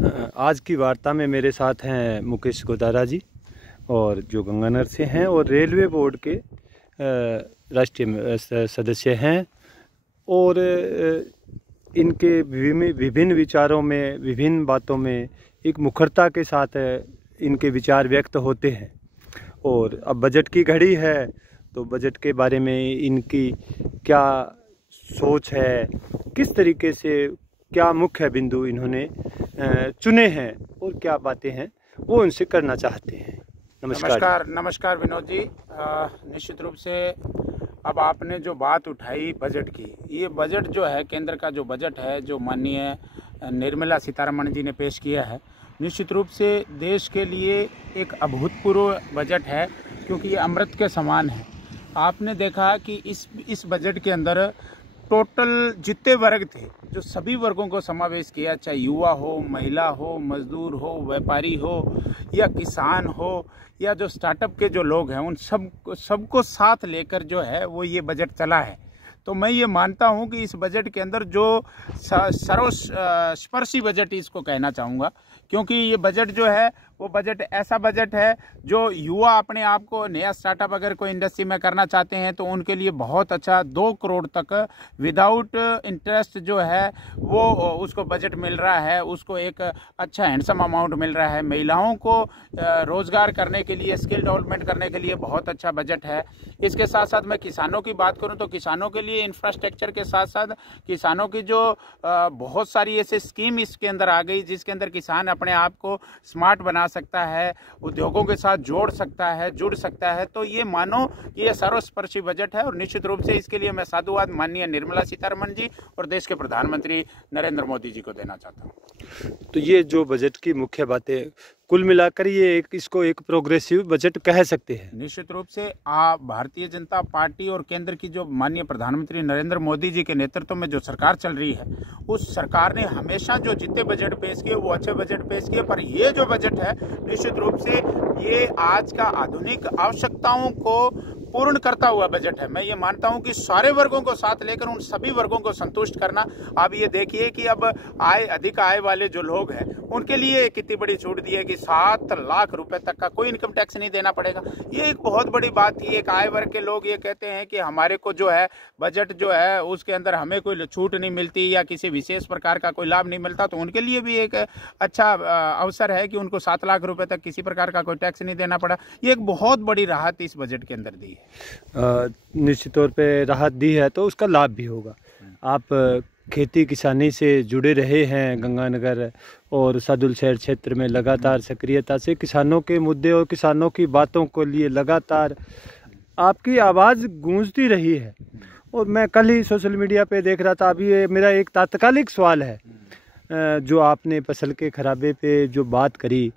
आज की वार्ता में मेरे साथ हैं मुकेश गोदारा जी और जो गंगानगर से हैं और रेलवे बोर्ड के राष्ट्रीय सदस्य हैं और इनके विभिन्न विचारों में, विभिन्न बातों में एक मुखरता के साथ इनके विचार व्यक्त होते हैं। और अब बजट की घड़ी है तो बजट के बारे में इनकी क्या सोच है, किस तरीके से क्या मुख्य बिंदु इन्होंने चुने हैं और क्या बातें हैं वो उनसे करना चाहते हैं। नमस्कार विनोद जी। निश्चित रूप से अब आपने जो बात उठाई बजट की, ये बजट जो है केंद्र का जो बजट है जो माननीय निर्मला सीतारमण जी ने पेश किया है, निश्चित रूप से देश के लिए एक अभूतपूर्व बजट है क्योंकि ये अमृत के समान है। आपने देखा कि इस बजट के अंदर टोटल जितने वर्ग थे, जो सभी वर्गों को समावेश किया, चाहे युवा हो, महिला हो, मजदूर हो, व्यापारी हो या किसान हो या जो स्टार्टअप के जो लोग हैं, उन सबको साथ लेकर जो है वो ये बजट चला है। तो मैं ये मानता हूँ कि इस बजट के अंदर जो सर्वस्पर्शी बजट इसको कहना चाहूँगा, क्योंकि ये बजट जो है वो बजट ऐसा बजट है जो युवा अपने आप को नया स्टार्टअप अगर कोई इंडस्ट्री में करना चाहते हैं तो उनके लिए बहुत अच्छा 2 करोड़ तक विदाउट इंटरेस्ट जो है वो उसको बजट मिल रहा है, उसको एक अच्छा हैंडसम अमाउंट मिल रहा है। महिलाओं को रोजगार करने के लिए, स्किल डेवलपमेंट करने के लिए बहुत अच्छा बजट है। इसके साथ साथ मैं किसानों की बात करूं तो किसानों के लिए इंफ्रास्ट्रक्चर के साथ साथ किसानों की जो बहुत सारी ऐसे स्कीम इसके अंदर आ गई जिसके अंदर किसान अपने आप को स्मार्ट बना सकता है, उद्योगों के साथ जुड़ सकता है। तो ये मानो कि ये सर्वस्पर्शी बजट है और निश्चित रूप से इसके लिए मैं साधुवाद माननीय निर्मला सीतारमण जी और देश के प्रधानमंत्री नरेंद्र मोदी जी को देना चाहता हूँ। तो ये जो बजट की मुख्य बातें कुल मिलाकर ये इसको एक प्रोग्रेसिव बजट कह सकते हैं। निश्चित रूप से भारतीय जनता पार्टी और केंद्र की जो माननीय प्रधानमंत्री नरेंद्र मोदी जी के नेतृत्व में जो सरकार चल रही है, उस सरकार ने हमेशा जो जितने बजट पेश किए वो अच्छे बजट पेश किए, पर ये जो बजट है निश्चित रूप से ये आज का आधुनिक आवश्यकताओं को पूर्ण करता हुआ बजट है। मैं ये मानता हूं कि सारे वर्गों को साथ लेकर उन सभी वर्गों को संतुष्ट करना। आप ये देखिए कि अब अधिक आय वाले जो लोग हैं उनके लिए कितनी बड़ी छूट दी है कि 7 लाख रुपए तक का कोई इनकम टैक्स नहीं देना पड़ेगा। ये एक बहुत बड़ी बात थी। एक आय वर्ग के लोग ये कहते हैं कि हमारे को जो है बजट जो है उसके अंदर हमें कोई छूट नहीं मिलती या किसी विशेष प्रकार का कोई लाभ नहीं मिलता, तो उनके लिए भी एक अच्छा अवसर है कि उनको 7 लाख रुपए तक किसी प्रकार का कोई टैक्स नहीं देना पड़ा। ये एक बहुत बड़ी राहत इस बजट के अंदर दी है। निश्चित तौर पे राहत दी है तो उसका लाभ भी होगा। आप खेती किसानी से जुड़े रहे हैं गंगानगर और सादुलशहर क्षेत्र में लगातार सक्रियता से किसानों के मुद्दे और किसानों की बातों को लिए लगातार आपकी आवाज़ गूंजती रही है। और मैं कल ही सोशल मीडिया पे देख रहा था, अभी ये मेरा एक तात्कालिक सवाल है, जो आपने फसल के खराबे पे जो बात करी,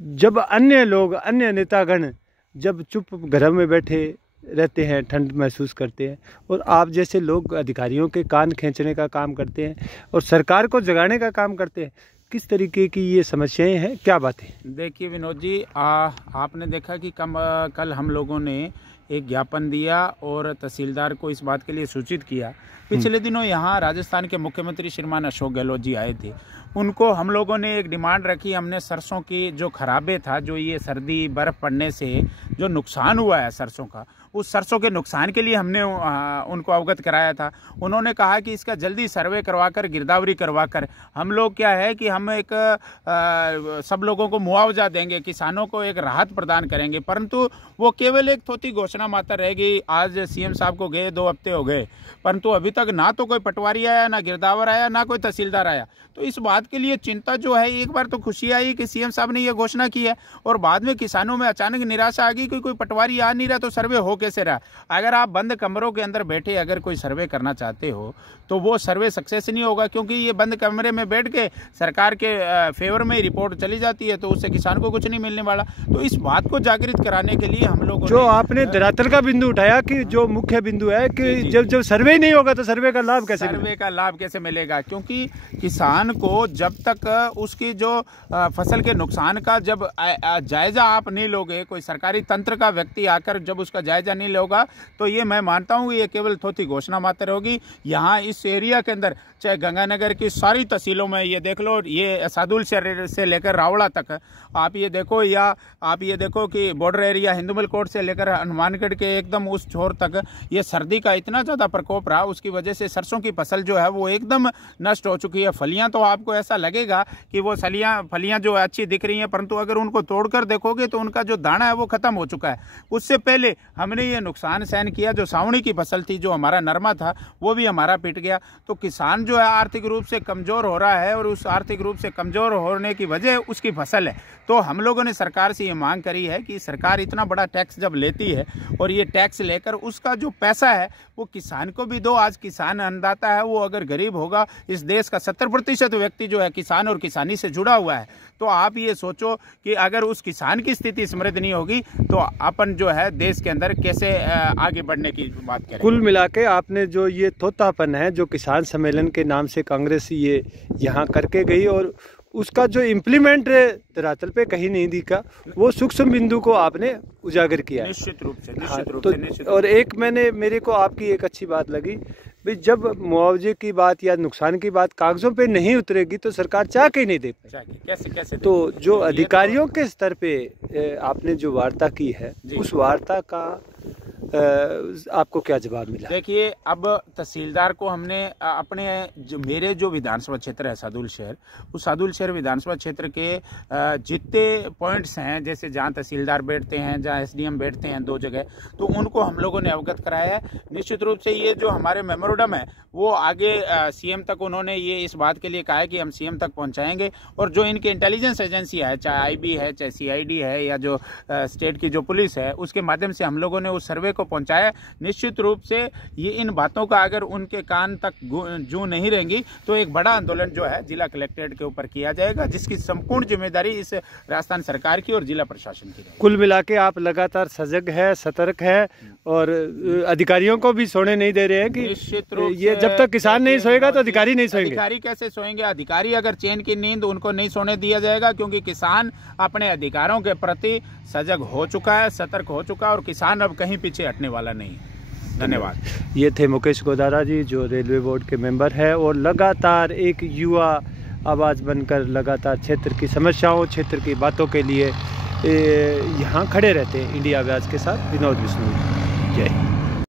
जब अन्य लोग, अन्य नेतागण जब चुप घरों में बैठे रहते हैं, ठंड महसूस करते हैं और आप जैसे लोग अधिकारियों के कान खींचने का काम करते हैं और सरकार को जगाने का काम करते हैं, किस तरीके की ये समस्याएं हैं, क्या बातें? देखिए विनोद जी, आपने देखा कि कल हम लोगों ने एक ज्ञापन दिया और तहसीलदार को इस बात के लिए सूचित किया। पिछले दिनों यहाँ राजस्थान के मुख्यमंत्री श्रीमान अशोक गहलोत जी आए थे। उनको हम लोगों ने एक डिमांड रखी, हमने सरसों की जो खराबे था, जो ये सर्दी बर्फ़ पड़ने से जो नुकसान हुआ है सरसों का, उस सरसों के नुकसान के लिए हमने उनको अवगत कराया था। उन्होंने कहा कि इसका जल्दी सर्वे करवाकर, गिरदावरी करवाकर हम लोग क्या है कि हम एक सब लोगों को मुआवजा देंगे, किसानों को एक राहत प्रदान करेंगे, परंतु वो केवल एक थोती घोषणा मात्र रहेगी। आज सीएम साहब को गए 2 हफ्ते हो गए, परंतु अभी तक ना तो कोई पटवारी आया, ना गिरदावर आया, ना कोई तहसीलदार आया। तो इस बात के लिए चिंता जो है, एक बार तो खुशी आई कि सीएम साहब ने ये घोषणा की है और बाद में किसानों में अचानक निराशा आ गई कि कोई पटवारी आ नहीं रहा तो सर्वे हो कैसे रहा। अगर आप बंद कमरों के अंदर बैठे अगर कोई सर्वे करना चाहते हो तो वो सर्वे सक्सेस नहीं होगा, क्योंकि ये बंद कमरे में बैठ के सरकार के फेवर में रिपोर्ट चली जाती है तो उससे किसान को कुछ नहीं मिलने वाला। तो इस बात को जागृत कराने के लिए हम लोग जो आपने धरातल का बिंदु उठाया कि जो मुख्य बिंदु है कि जब सर्वे नहीं होगा तो सर्वे का लाभ कैसे मिलेगा, क्योंकि किसान को जब तक उसकी जो फसल के नुकसान का जब जायज़ा आप नहीं लोगे, कोई सरकारी तंत्र का व्यक्ति आकर जब उसका जायज़ा नहीं लोगा, तो ये मैं मानता हूँ ये केवल थोथी घोषणा मात्र होगी। यहाँ इस एरिया के अंदर चाहे गंगानगर की सारी तहसीलों में ये देख लो, ये सादुल शहर से लेकर रावड़ा तक आप ये देखो, या आप ये देखो कि बॉर्डर एरिया हिंदुमल कोट से लेकर हनुमानगढ़ के एकदम उस छोर तक ये सर्दी का इतना ज़्यादा प्रकोप रहा, उसकी वजह से सरसों की फसल जो है वो एकदम नष्ट हो चुकी है। फलियां तो आपको ऐसा लगेगा कि वो फलियां जो अच्छी दिख रही हैं, परंतु अगर उनको तोड़कर देखोगे तो उनका जो दाना है वो खत्म हो चुका है। उससे पहले हमने ये नुकसान सहन किया, जो सावणी की फसल थी, जो हमारा नरमा था, वो भी हमारा पिट गया। तो किसान जो है आर्थिक रूप से कमजोर हो रहा है, और उस आर्थिक रूप से कमजोर होने की वजह उसकी फसल है। तो हम लोगों ने सरकार से ये मांग करी है कि सरकार इतना बड़ा टैक्स जब लेती है, और ये टैक्स लेकर उसका जो पैसा है वो किसान को भी दो। आज किसान अन्नदाता है, वो अगर गरीब होगा, इस देश का 70% व्यक्ति जो है किसान और किसानी से जुड़ा हुआ है। तो आप ये सोचो कि अगर उस किसान की स्थिति समृद्ध नहीं होगी तो अपन जो है देश के अंदर कैसे आगे बढ़ने की बात करें। कुल मिला के आपने जो ये थोथापन है, जो किसान सम्मेलन के नाम से कांग्रेस ये यहाँ करके गई, और उसका जो इम्प्लीमेंट धरातल पे कहीं नहीं दिखा, वो सूक्ष्म बिंदु को आपने उजागर किया है। निश्चित रूप से, हाँ, निश्चित रूप तो से, निश्चित। और एक मेरे को आपकी एक अच्छी बात लगी भाई, जब मुआवजे की बात या नुकसान की बात कागजों पे नहीं उतरेगी तो सरकार चाह के नहीं दे पाएगी। कैसे कैसे तो जो अधिकारियों के स्तर पे आपने जो वार्ता की है, उस वार्ता का आपको क्या जवाब मिला? देखिए, अब तहसीलदार को हमने अपने मेरे जो विधानसभा क्षेत्र है सादुल शहर, उस सादुल शहर विधानसभा क्षेत्र के जितने पॉइंट्स हैं, जैसे जहाँ तहसीलदार बैठते हैं, जहाँ एसडीएम बैठते हैं 2 जगह, तो उनको हम लोगों ने अवगत कराया है। निश्चित रूप से ये जो हमारे मेमोरेंडम है वो आगे सीएम तक उन्होंने ये इस बात के लिए कहा है कि हम सीएम तक पहुँचाएंगे, और जो इनके इंटेलिजेंस एजेंसियाँ है, चाहे आईबी है, चाहे सीआईडी है, या जो स्टेट की जो पुलिस है, उसके माध्यम से हम लोगों ने उस सर्वे को पहुंचाया। निश्चित रूप से ये इन बातों का अगर उनके कान तक जू नहीं रहेंगी तो एक बड़ा आंदोलन जो है जिला कलेक्ट्रेट के ऊपर किया जाएगा, जिसकी संपूर्ण जिम्मेदारी इस राजस्थान सरकार की और जिला प्रशासन की है। कुल मिला के आप लगातार सजग है, सतर्क है, और अधिकारियों को भी सोने नहीं दे रहे हैं कि निश्चित रूप ये जब तक किसान नहीं सोएगा तो अधिकारी नहीं सोएंगे। अधिकारी कैसे सोएंगे? अधिकारी अगर चैन की नींद उनको नहीं सोने दिया जाएगा, क्योंकि किसान अपने अधिकारों के प्रति सजग हो चुका है, सतर्क हो चुका है, और किसान अब कहीं पीछे हटने वाला नहीं। धन्यवाद। ये थे मुकेश गोदारा जी, जो रेलवे बोर्ड के मेंबर है, और लगातार एक युवा आवाज़ बनकर लगातार क्षेत्र की समस्याओं, क्षेत्र की बातों के लिए यहाँ खड़े रहते हैं। इंडिया आवाज़ के साथ विनोद बिश्नोई। जय हिंद।